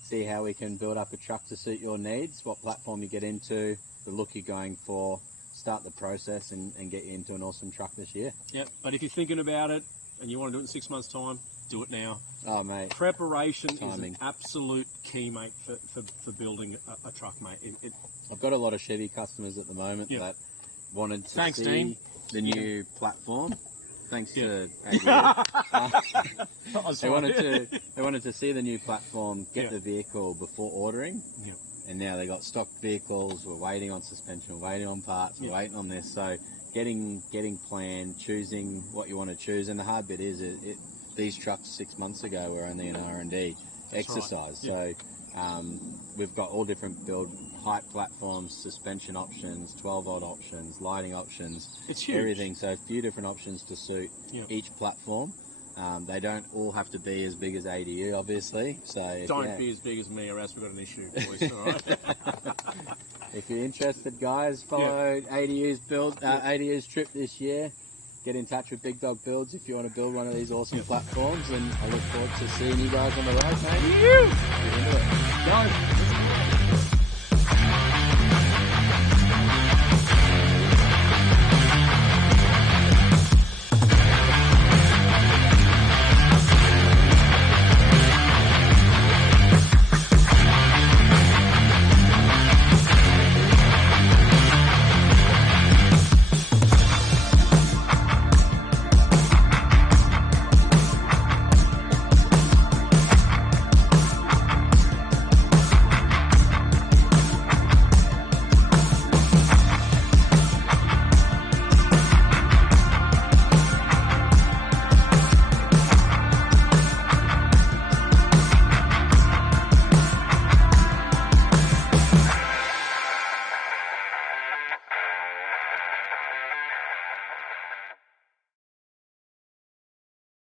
See how we can build up a truck to suit your needs, what platform you get into, the look you're going for, start the process and get you into an awesome truck this year. But if you're thinking about it and you want to do it in 6 months' time, do it now. Oh, mate. Preparation is an absolute key, mate, for building a truck, mate. I've got a lot of Chevy customers at the moment that wanted to see the new platform. Thanks to they wanted to see the new platform, get the vehicle before ordering. And now they got stock vehicles. We're waiting on suspension, we're waiting on parts, we're waiting on this. So getting planned, choosing what you want to choose. And the hard bit is these trucks 6 months ago were only an R&D exercise. Right. So we've got all different build height platforms, suspension options, 12-volt options, lighting options. It's huge. Everything. So a few different options to suit each platform. They don't all have to be as big as ADU, obviously. So don't be as big as me, or else we've got an issue, boys. All right. If you're interested, guys, follow ADU's trip this year. Get in touch with Big Dog Builds if you want to build one of these awesome platforms, and I look forward to seeing you guys on the road, mate. Get into it. Go.